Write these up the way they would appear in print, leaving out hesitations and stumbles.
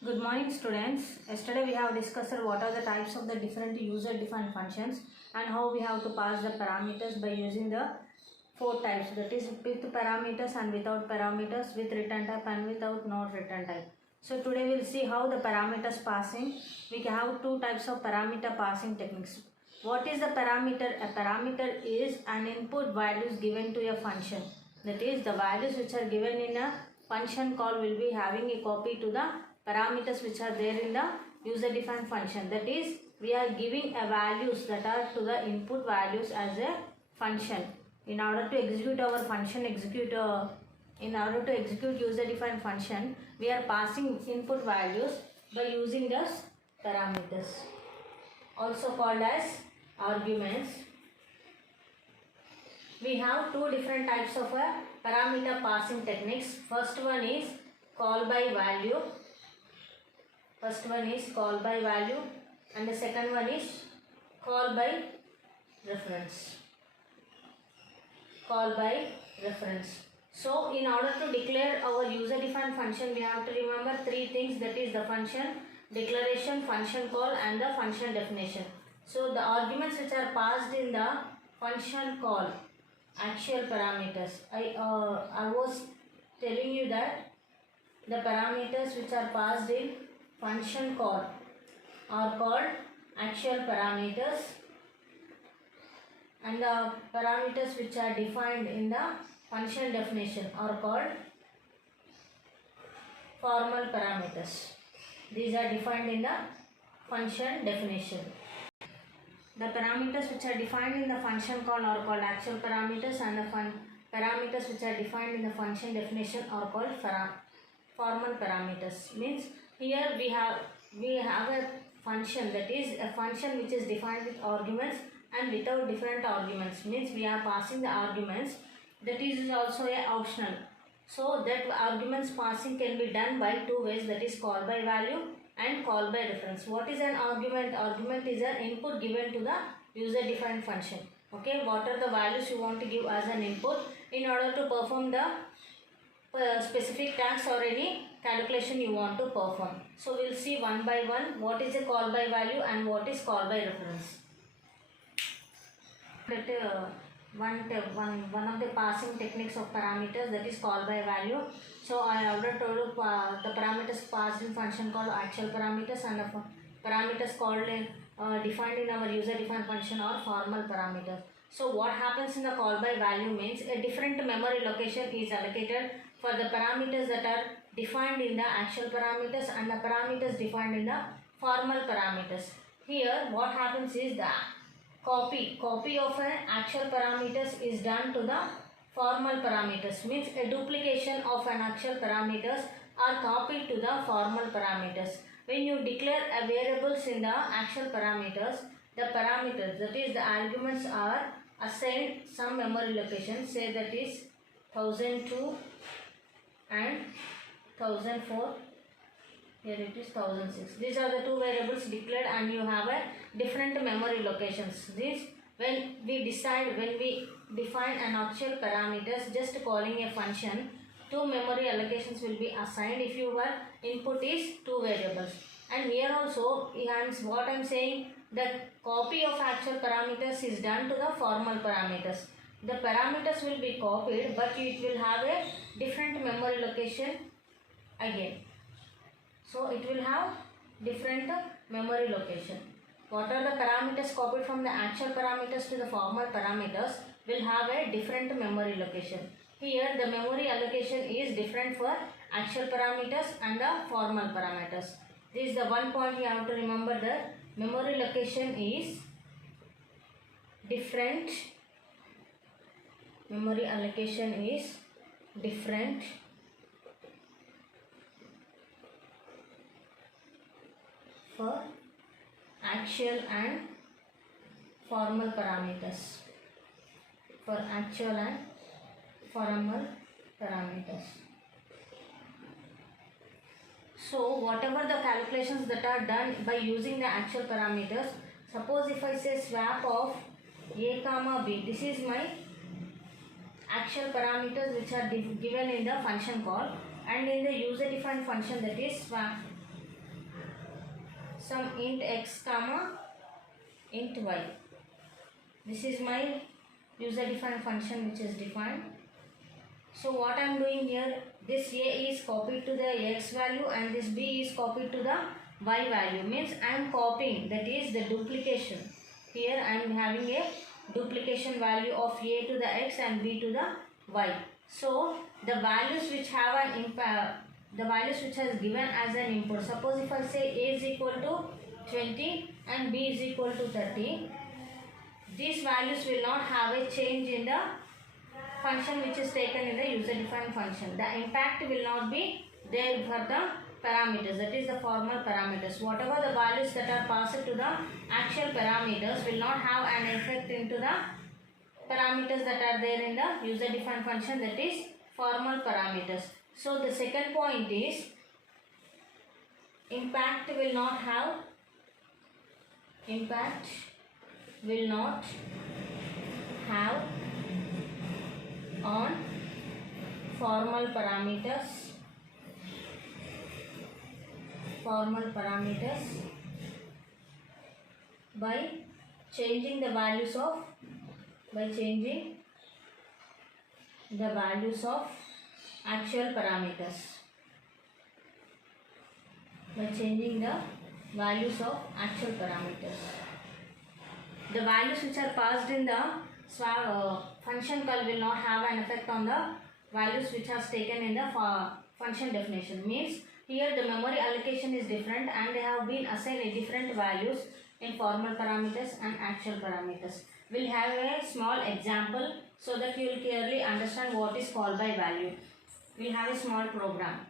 Good morning students. Yesterday we have discussed what are the types of the different user defined functions and how we have to pass the parameters by using the four types, that is with parameters and without parameters, with return type and without not return type. So today we will see how the parameters passing. We can have two types of parameter passing techniques. What is the parameter? A parameter is an input values given to a function. That is the values which are given in a function call will be having a copy to the parameters which are there in the user defined function. That is we are giving a values that are to the input values as a function. In order to execute our function in order to execute user defined function, we are passing input values by using those parameters, also called as arguments. We have two different types of parameter passing techniques. First one is call by value. And the second one is call by reference. So in order to declare our user defined function, we have to remember three things, that is the function declaration, function call and the function definition. So the arguments which are passed in the function call, actual parameters. I was telling you that the parameters which are passed in function call are called actual parameters, and the parameters which are defined in the function definition are called formal parameters. These are defined in the function definition. The parameters which are defined in the function call are called actual parameters, and the parameters which are defined in the function definition are called formal parameters. Means here we have a function, that is a function which is defined with arguments and without different arguments. Means we are passing the arguments, that is also a optional. So that arguments passing can be done by two ways, that is call by value and call by reference. What is an argument? Argument is an input given to the user defined function. Okay, what are the values you want to give as an input in order to perform the specific task or any calculation you want to perform. So we'll see one by one what is a call by value and what is call by reference. One of the passing techniques of parameters, that is call by value. So I already told you the parameters passed in function called actual parameters, and the parameters called defined in our user defined function or formal parameters. So what happens in the call by value means a different memory location is allocated for the parameters that are defined in the actual parameters and the parameters defined in the formal parameters. Here what happens is the copy of an actual parameters is done to the formal parameters. Means a duplication of an actual parameters are copied to the formal parameters. When you declare a variables in the actual parameters, the parameters, that is the arguments, are assigned some memory location. Say that is 1002 and 1004. Here it is 1006. These are the two variables declared, and you have a different memory locations. This when we define an actual parameters, just calling a function, two memory allocations will be assigned if your input is two variables. And here also, what I am saying, the copy of actual parameters is done to the formal parameters. The parameters will be copied, but it will have a different memory location again. So it will have different memory location. What are the parameters copied from the actual parameters to the formal parameters will have a different memory location. Here the memory allocation is different for actual parameters and the formal parameters. This is the one point you have to remember, that memory location is different. Memory allocation is different for actual and formal parameters. So whatever the calculations that are done by using the actual parameters, suppose if I say swap of a comma b, this is my actual parameters which are given in the function call, and in the user defined function, that is swap some int x comma int y. This is my user defined function which is defined. So what I am doing here, this a is copied to the x value and this b is copied to the y value. Means I am copying, that is the duplication. Here I am having a duplication value of a to the x and b to the y. So the values which have an impact, the values which has given as an input. Suppose if I say a is equal to 20 and b is equal to 30, these values will not have a change in the function which is taken in the user defined function. The impact will not be there for the parameters, that is the formal parameters. Whatever the values that are passed to the actual parameters will not have an effect into the parameters that are there in the user defined function, that is formal parameters. So the second point is impact will not have on formal parameters by changing the values of actual parameters. The values which are passed in the function call will not have an effect on the values which are taken in the function definition. Means here the memory allocation is different and they have been assigned different values in formal parameters and actual parameters. We'll have a small example so that you will clearly understand what is call by value. We'll have a small program.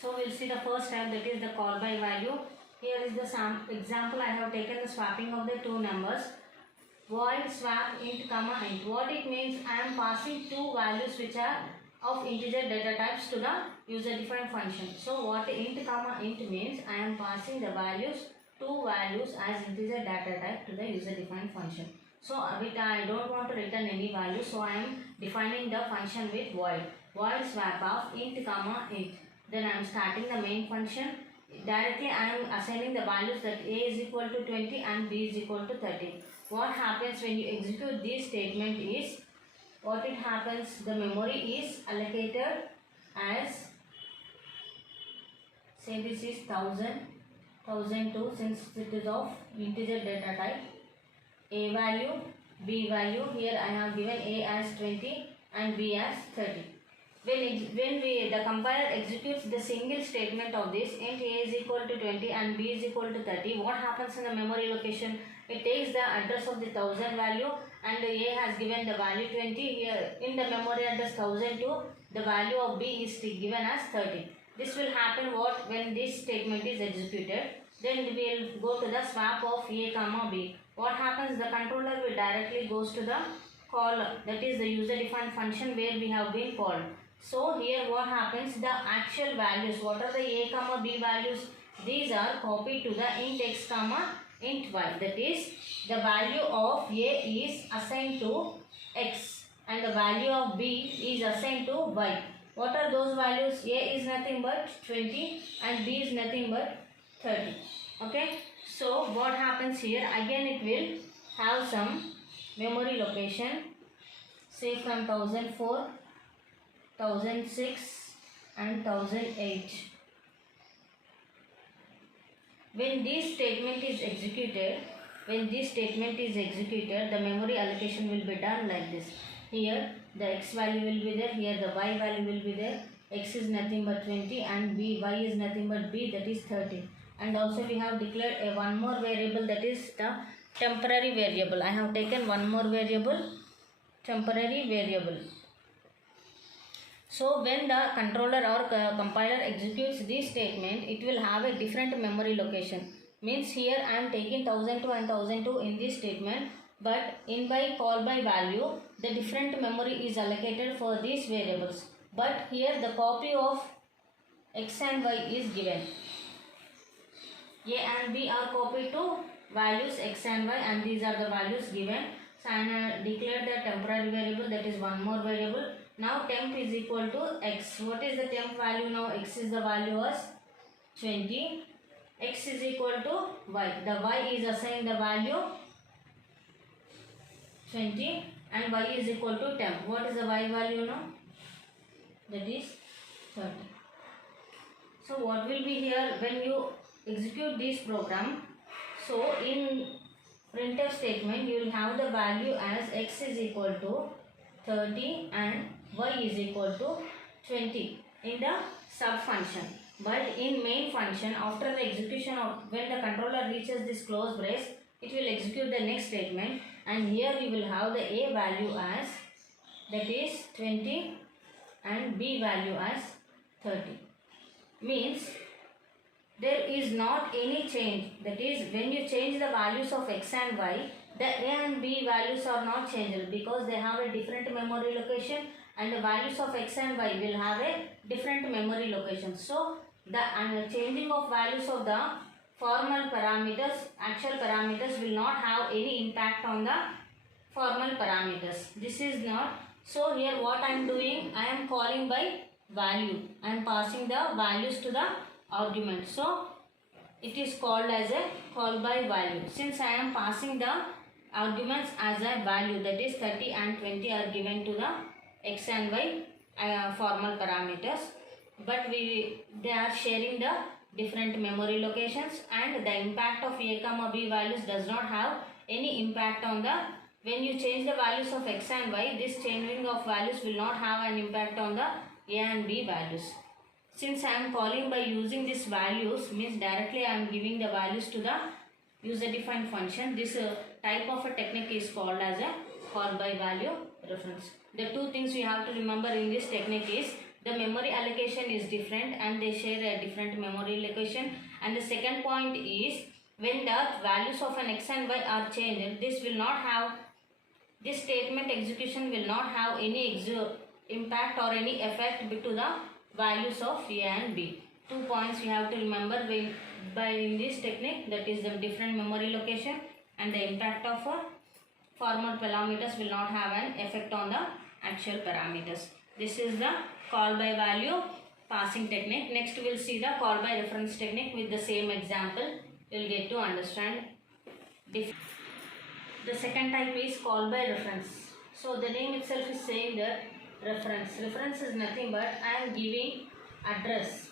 So we'll see the first type, that is the call by value. Here is the example. I have taken the swapping of the two numbers. Void swap int comma int. What it means, I am passing two values which are of integer data types to the user defined function. So what int comma int means, I am passing the two values as integer data type to the user defined function. So I don't want to return any value, so I am defining the function with void swap of int comma int. Then I am starting the main function. Directly I am assigning the values that a is equal to 20 and b is equal to 30. What happens when you execute this statement is, the memory is allocated as, say this is 1002 since it is of integer data type. A value, b value, here I have given a as 20 and b as 30. When the compiler executes the single statement of this, int a is equal to 20 and b is equal to 30, what happens in the memory location? It takes the address of the 1000 value and a has given the value 20. Here in the memory address 1002, the value of b is given as 30. This will happen when this statement is executed. Then we will go to the swap of a comma b. What happens? The controller will directly goes to the call, that is the user defined function where we have been called. So here what happens, the actual values, what are the a comma b values, these are copied to the int x comma int y. That is the value of a is assigned to x and the value of b is assigned to y. What are those values? A is nothing but 20 and b is nothing but 30. Okay. So what happens here, again it will have some memory location, say from 1004, 1006 and 1008. When this statement is executed, the memory allocation will be done like this. Here the x value will be there, here the y value will be there. X is nothing but 20 and y is nothing but b, that is 30. And also we have declared one more variable, that is the temporary variable. I have taken one more variable, temporary variable. So when the controller or compiler executes this statement, it will have a different memory location. Means here I am taking 1002 and 1002 in this statement, but in by call by value, the different memory is allocated for these variables. But here the copy of x and y is given. A and b are copied to values x and y, and these are the values given. So I have declared the temporary variable, that is one more variable. Now temp is equal to x. What is the temp value now? X is the value as 20. X is equal to y. The y is assigned the value 20 and y is equal to temp. What is the y value now? That is 30. So what will be here when you execute this program? So in printf statement you will have the value as x is equal to 30 and y is equal to 20 in the sub function. But in main function, after the execution of when the controller reaches this close brace, it will execute the next statement, and here you will have the a value as that is 20 and b value as 30. Means there is not any change. That is, when you change the values of x and y, the a and b values are not changed because they have a different memory location, and the values of x and y will have a different memory location. So the changing of values of the formal parameters, actual parameters will not have any impact on the formal parameters. This is not. So here what I am doing, I am calling by value. I am passing the values to the argument. So it is called as a call by value. Since I am passing the arguments as a value, that is 30 and 20 are given to the x and y formal parameters, but they are sharing the different memory locations, and the impact of a comma b values does not have any impact on the when you change the values of x and y. This changing of values will not have an impact on the a and b values. Since I am calling by using these values, means directly I am giving the values to the user defined function. This type of a technique is called as a call by value reference. The two things we have to remember in this technique is the memory allocation is different and they share a different memory location, and the second point is when the values of an x and y are changed, this statement execution will not have any impact or any effect to the values of a and b. 2 points we have to remember by in this technique, that is the different memory location and the impact of formal parameters will not have an effect on the actual parameters. This is the call by value passing technique. Next we will see the call by reference technique with the same example. You will get to understand. The second type is call by reference. So the name itself is saying that reference. Reference is nothing but I am giving address.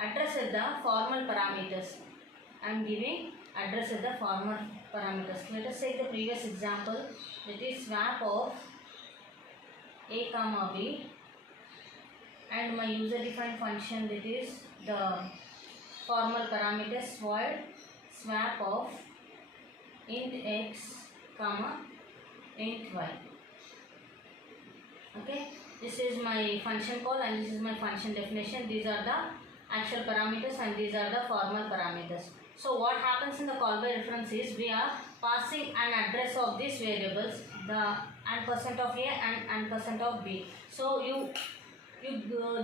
Address is the formal parameters. I am giving address is the formal parameters. Let us take the previous example, that is swap of a comma b, and my user defined function, that is the formal parameters void swap of int x comma int y. Okay, this is my function call and this is my function definition. These are the actual parameters and these are the formal parameters. So what happens in the call by reference is we are passing an address of these variables, the %% of a and %% of b. So you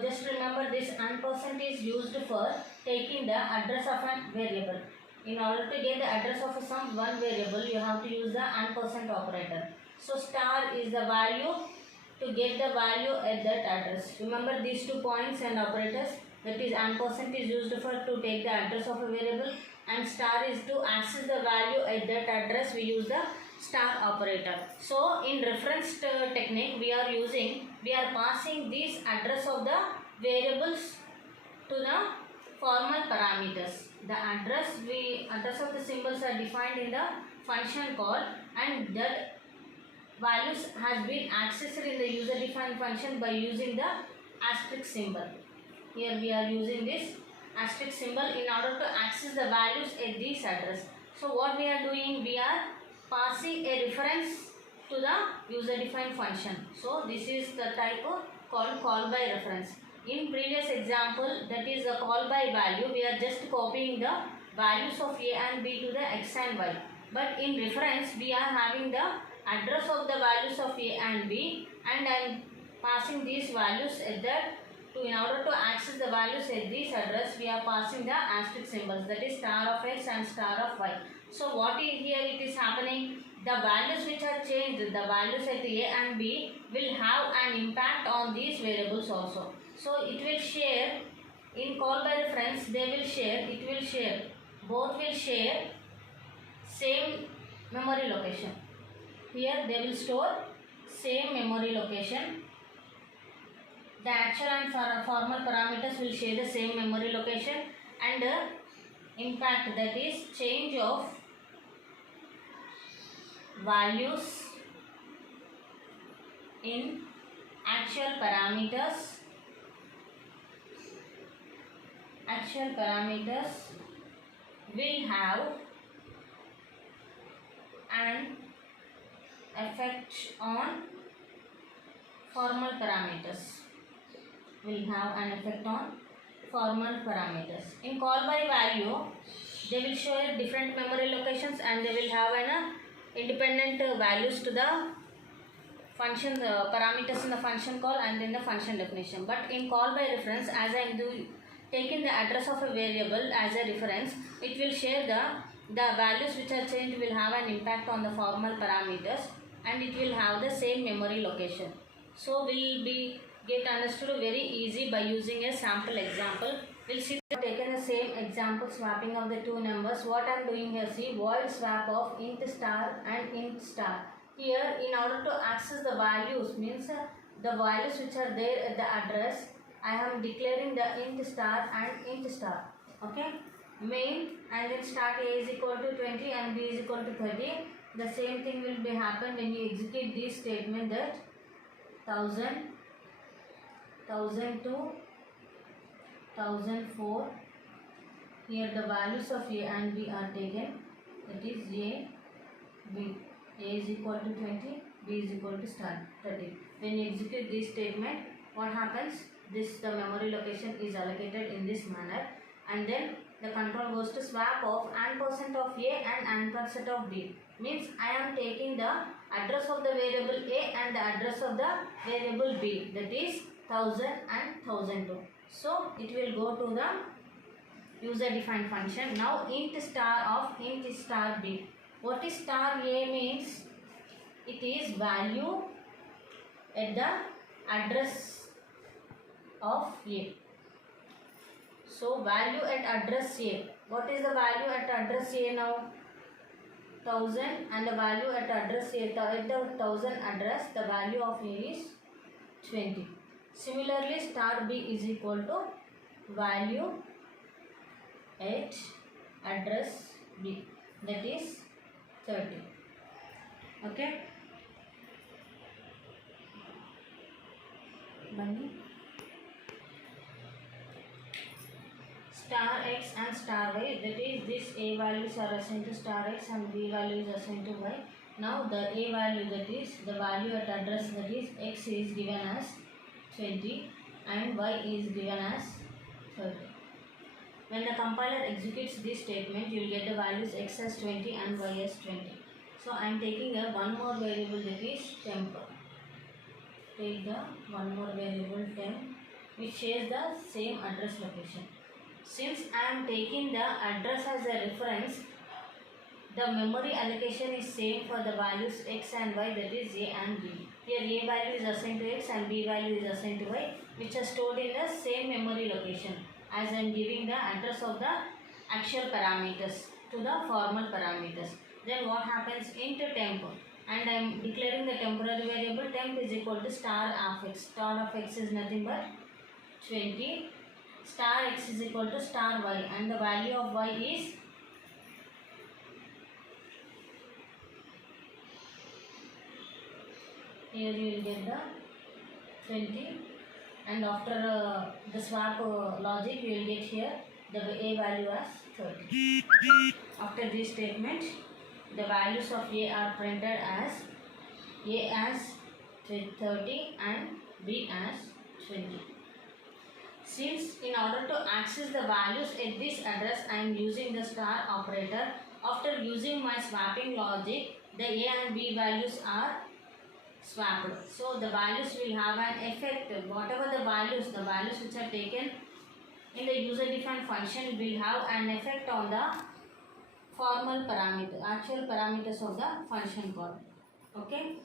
just remember this %% is used for taking the address of a variable. In order to get the address of some one variable, you have to use the %% operator. So star is the value to get the value at that address. Remember these 2 points and operators, that is %% is used for to take the address of a variable, and star is to access the value at that address. We use the star operator. So in reference technique we are passing this address of the variables to the formal parameters. The address of the symbols are defined in the function call, and that values has been accessed in the user defined function by using the asterisk symbol. Here we are using this asterisk symbol in order to access the values at this address. So what we are doing, we are passing a reference to the user defined function. So this is the type of call by reference. In previous example, that is the call by value, we are just copying the values of a and b to the x and y. But in reference we are having the address of the values of a and b, and I am passing these values at that. In order to access the values at this address, we are passing the asterisk symbols, that is star of x and star of y. So what is here it is happening, the the values which are changed, the values at a and b will have an impact on these variables also. So it will share, in call by reference they will share, it will share, both will share same memory location. Here they will store same memory location. The actual and formal parameters will share the same memory location, and impact, that is change of values in actual parameters will have an effect on formal parameters. In call by value, they will show different memory locations and they will have an independent values to the function, parameters in the function call and in the function definition. But in call by reference, as I am taking the address of a variable as a reference, it will share the values which are changed will have an impact on the formal parameters, and it will have the same memory location. So will be get understood very easy by using a sample example. We'll see, taken the same example, swapping of the two numbers. What I am doing here, see, void swap of int star and int star. Here, in order to access the values, means the values which are there at the address, I am declaring the int star and int star. Okay, main, and then start a is equal to 20 and b is equal to 30. The same thing will be happen when you execute this statement, that 1000, 1002, 1004. Here the values of a and b are taken, that is a, b. A is equal to 20, b is equal to star 30. When you execute this statement, what happens? This, the memory location is allocated in this manner, and then the control goes to swap of %% of a and %% of b. Means I am taking the address of the variable a and the address of the variable b, that is 1000 and 1002. So it will go to the user defined function. Now int star of int star b. What is star a means? It is value at the address of a. So value at address a. What is the value at address a now? 1000, and the value at address a, at the 1000 address, the value of a is 20. Similarly, star b is equal to value at address b, that is 30. Okay. Bunny. Star x and star y, that is this a values are assigned to star x and b value is assigned to y. Now the a value, that is the value at address, that is x is given as 20 and y is given as 30. When the compiler executes this statement, you will get the values x as 20 and y as 20. So I am taking one more variable, that is temp. Take the one more variable temp, which shares the same address location. Since I am taking the address as a reference, the memory allocation is same for the values x and y, that is a and b. Here a value is assigned to x and b value is assigned to y, which are stored in the same memory location, as I am giving the address of the actual parameters to the formal parameters. Then what happens? Into temp, and I am declaring the temporary variable temp is equal to star of x. Star of x is nothing but 20. Star x is equal to star y, and the value of y is here you will get the 20, and after the swap logic you will get here the a value as 30. After this statement, the values of a are printed as a as 30 and b as 20. Since in order to access the values at this address, I am using the star operator. After using my swapping logic, the a and b values are swapped. So the values will have an effect. Whatever the values which are taken in the user defined function will have an effect on the formal parameter, actual parameters of the function call. Okay.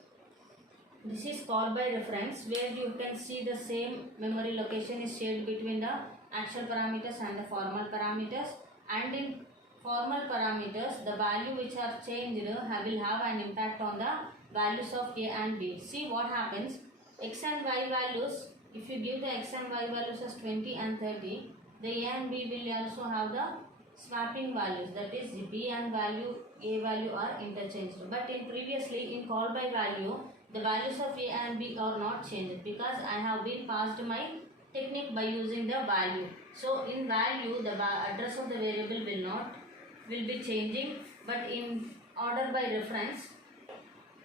This is call by reference, where you can see the same memory location is shared between the actual parameters and the formal parameters. And in formal parameters, the value which are changed will have an impact on the values of a and b. See what happens. X and y values, if you give the x and y values as 20 and 30, the a and b will also have the swapping values, that is b and a value are interchanged. But in previously in call by value, the values of a and b are not changed because I have been passed my technique by using the value. So in value, the address of the variable will be changing, but in order by reference,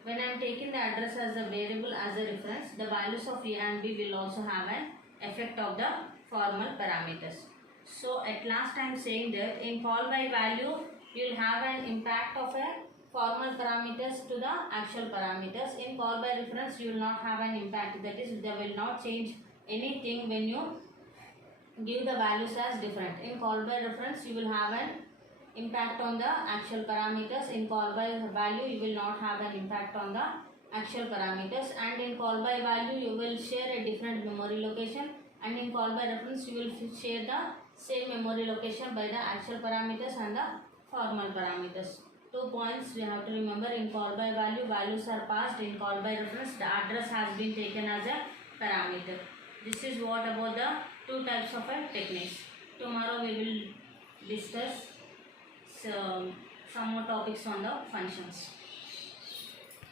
when I am taking the address as a variable as a reference, the values of a and b will also have an effect of the formal parameters. So at last I am saying that in call by value, you will have an impact of a formal parameters to the actual parameters. In call by reference, you will not have an impact, that is they will not change anything when you give the values as different. In call by reference, you will have an impact on the actual parameters. In call by value, you will not have an impact on the actual parameters. And in call by value, you will share a different memory location, and in call by reference, you will share the same memory location by the actual parameters and the formal parameters. 2 points we have to remember. In call by value, values are passed. In call by reference, the address has been taken as a parameter. This is what about the two types of techniques. Tomorrow we will discuss some more topics on the functions.